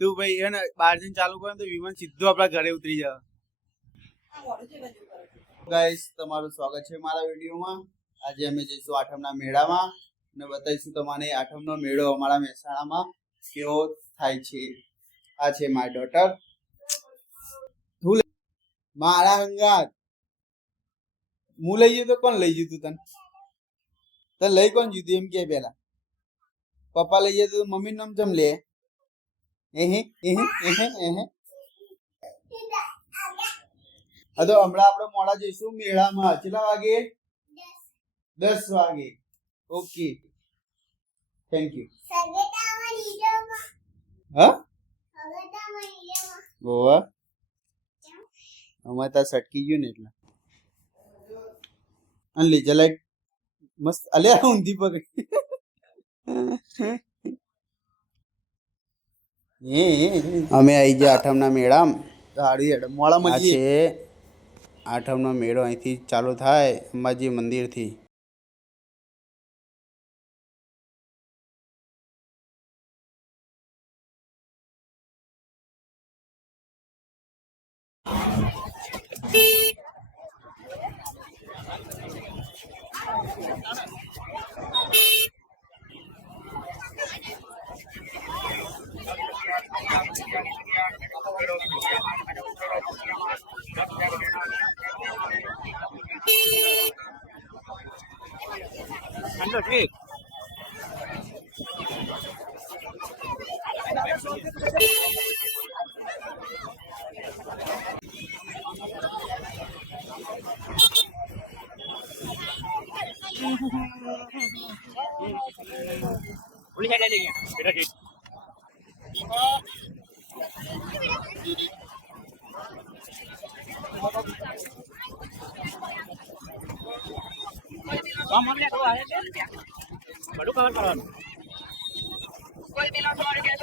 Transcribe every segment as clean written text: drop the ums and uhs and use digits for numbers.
તું ભાઈ હે ને બહાર જઈને ચાલુ કરે તો વિમાન સીધું આપણા ઘરે ઉતરી જાય. ગાઈસ તમારું સ્વાગત છે મારા વિડીયોમાં. આજે અમે જઈશું આઠમના મેળામાં અને બતાવીશું તમને આઠમનો મેળો અમારા મહેસાણામાં કેવો થાય છે. આ છે માય ડોટર. મારા હંગાત હું લઈ ગયો તો કોણ લઈ ગયું તું તને લઈ કોણ જીધું એમ કે પેલા પપ્પા લઈ જતો મમ્મી નામ ચમ લે તો હમણાં આપણે મોડા જઈશું મેળામાં. કેટલા વાગે? 10 વાગે. Okay thank you. હા ગોવા અમારે ત્યાં સટકી ગયું ને એટલે અને લીજે લાઈટ મસ્ત અલે ઊંધી પકડી. અમે આવી ગયા આઠમના મેળામાં. સાડી મોડા મળીએ. આઠમનો મેળો અહીંથી ચાલુ થાય અંબાજી મંદિરથી. Boleh saya lagi ya? Beda dit. Kamu lihat tu ada dia. Baru kawan-kawan. Kau bilang sorry ya.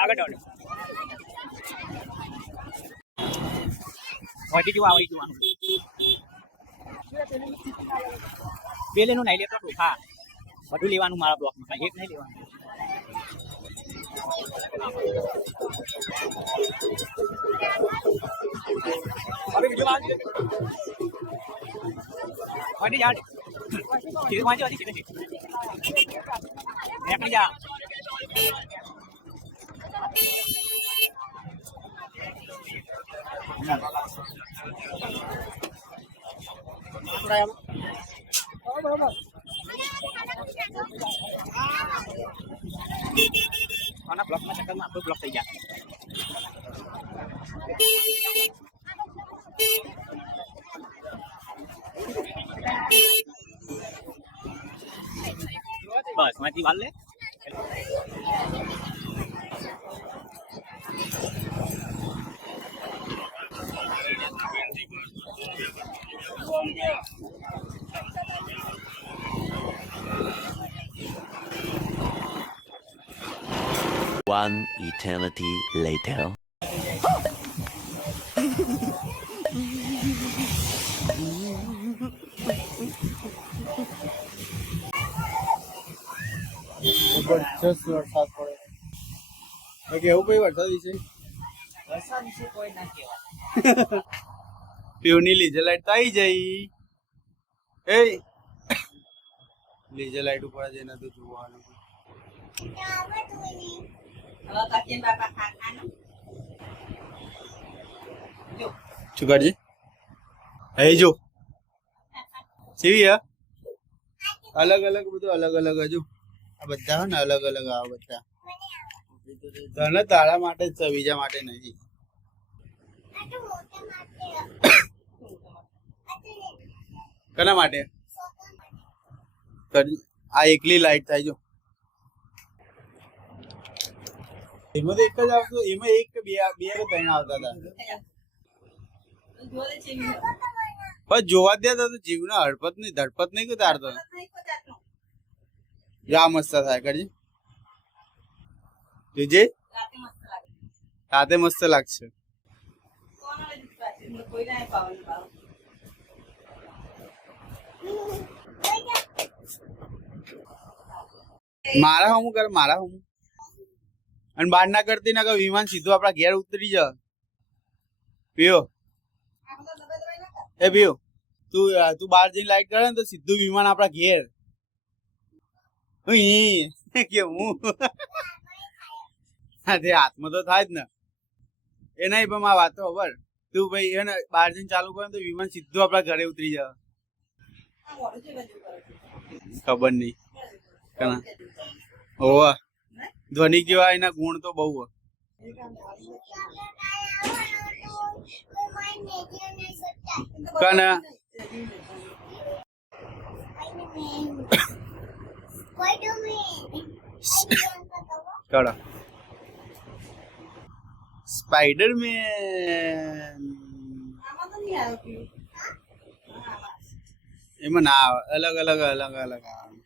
Agak dulu. Wajib juga. Beli nu naik lihat tu ha. Baru lewan malah blok, maka hek naik lewan. Abi video aja. Wajib jadi. Kita maju aja kita. Naik aja. Mana bloknya cakap apa blok saja. Bas mati balik. One eternity later. જબરજસ્ત વરસાદ પડે. કેવું ભાઈ વરસાદ વિશે? વરસાદ વિશે કોઈ ના કહેવાય. પીવની લીજે લાઈટ તો આવી જઈ. એ લીજે લાઈટ ઉપર જઈને તો જોવાનું. શું કરજે? હે જો સીવી અલગ અલગ બધું અલગ અલગ હજુ આ બધા હે ને અલગ અલગ આ બધા તને તારા માટે જ છે, બીજા માટે નહીં. કોના માટે? આ એકલી લાઈટ થાય જો. એમાં તો એક જ આવતું. એમાં એક બે કે ત્રણ આવતા હતા. પણ જોવા દેતા તો જીવને હડપત નહીં ધડપત નહીં કે તારતો જા મસ્ત થાય કરજે. જોજે રાતે મસ્ત લાગશે. કોઈ ના પાવાનું પાવ મારા હમું કર મારા હમું અને બહાર ના કરતી ના વિમાન સીધું આપડા ઘેર ઉતરી જા. પીઓ એ પીઓ તું બહાર જઈને લાઈટ કરે ને તો સીધું વિમાન આપડા ઘેર કે હું હા તે હાથમાં તો થાય જ ને એ નહીં પણ આ વાત તો ખબર તું ભાઈ એને બહાર જઈને ચાલુ કરે તો વિમાન સીધું આપડા ઘરે ઉતરી જાય. ખબર નહીં કના ઓવા ધ્વનિ જેવા એના ગુણ તો બહુ હોય. કના કડો સ્પાઈડરમેન એમાં ના આવે અલગ અલગ અલગ અલગ આવે.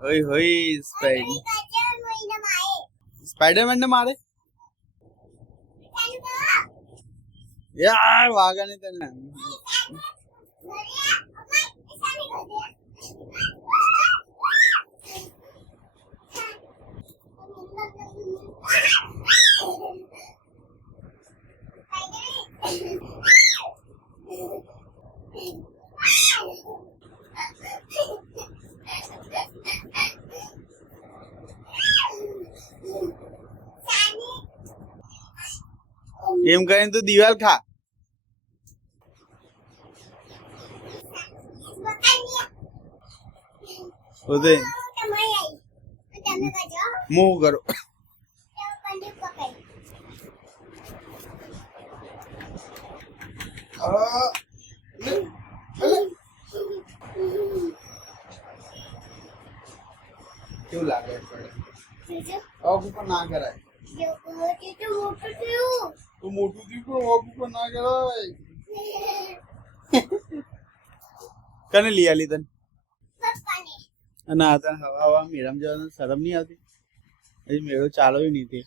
હોય હોય સ્પાઈડરમેન ને મારે યાર વાગા નહીં તને. એમ કરીને તું દિવાલ ખા. મૂવ કરો કેવું લાગે ના કરાય તો મોટું થયું પણ ના કરાય. કને લઈ આલી તને ના તને હવા મેળામ જવાનું શરમ નહીં આવતી? હજી મેળો ચાલો નહીં તે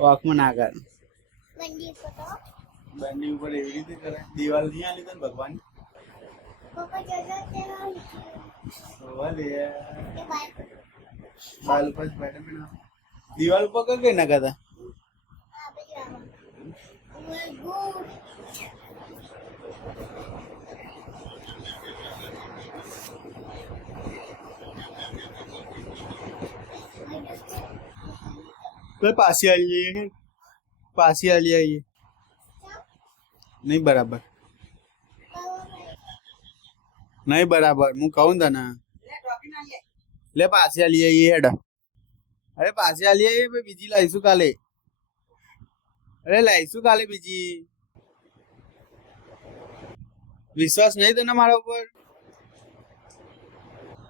વાકમાં ના કરે. બંડી ઉપર એવી રીતે કરે દિવાલ નહીં આલી તને ભગવાન બાલ ઉપર દિવાલ ઉપર કઈ ના કરતા. પાછી આવી જઈએ પાછી આવી આવીએ નહીં બરાબર નહીં બરાબર હું કહું તને લે પાછી આલી આવીએ હેડ. અરે પાછી આલી આવીએ બીજી લાવીશું કાલે. અરે લાવીશું કાલે બીજી. વિશ્વાસ નહીં તને મારા ઉપર?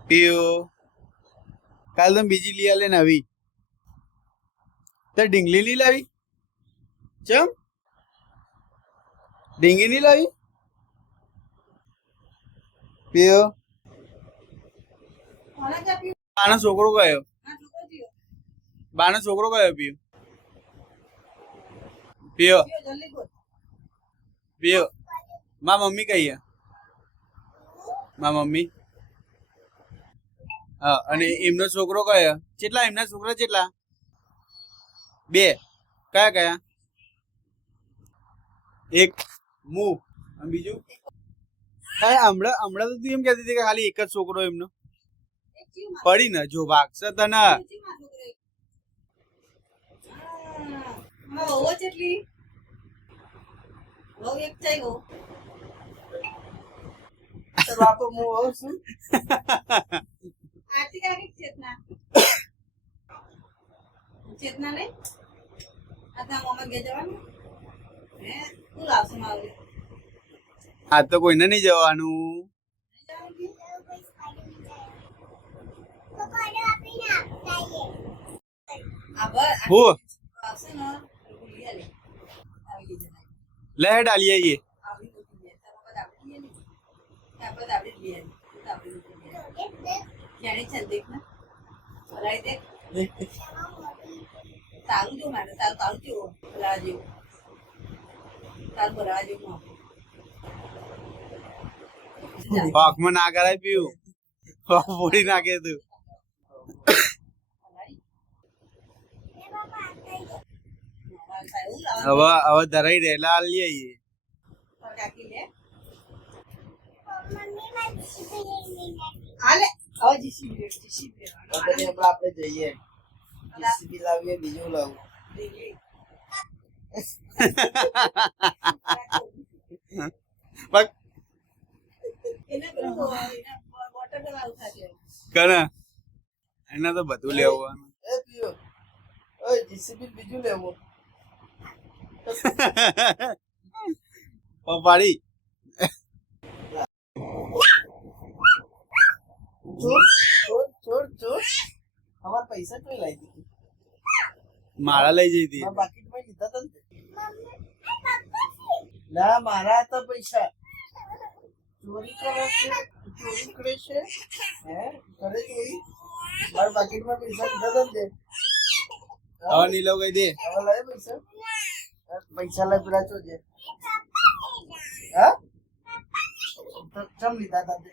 પીઓ કાલે તમે બીજી લઈ આલે નવી. તો ઢીંગલી નહીં લાવી? ચમ ઢીંગી નહીં લાવી? પીઓ બાનો છોકરો ગયો બાનો છોકરો ગયો પીઓ પીઓ પીઓ મા મમ્મી કહીએ મા મમ્મી હા અને એમનો છોકરો કયો કેટલા એમના છોકરા કેટલા? 2 કયા કયા? એક મુ અને બીજું હમણાં તો તું એમ કહેતી હતી કે ખાલી એક જ છોકરો એમનો પડી ને જો વાગશે તને. ચેતના નહીં આ ઘેર જવાનું તું લાવશે મારે આ તો કોઈને નહીં જવાનું. લે ડાલી આવીએ હલાવી દે. તારું જો માટે તારું કેવું ભરાવા જેવું તારું ભરાવા જેવું પાકમાં ના કરાય પીવું ફોડી નાખે તું હવે ધરાઈ દે એટલે હાલ લઈ આવીએ કાકી લે હાલે હવે જીસીબી આપણે જઈએ જીસીબી લાવીએ બીજું લાવું બસ એને પેલું વોટર વાળું થશે કને એના તો બધું લેવાનું એ પીઓ ઓય જીસીબી બીજું લેવું પપાડી ચોર અમાર પૈસા કોઈ લાવી દીધી મારા લઈ જઈ હતી મારા પાકીટમાં લીધા તા ને ના મારા હતા પૈસા ચોરી કરે છે હે કરે ચોરી મારા પાકીટમાં પૈસા લીધા તા ને હવે નીલો કઈ દે હવે લાવે પૈસા પૈસા લઈ પેલા ચોજે હા ચમ લીધા તા તે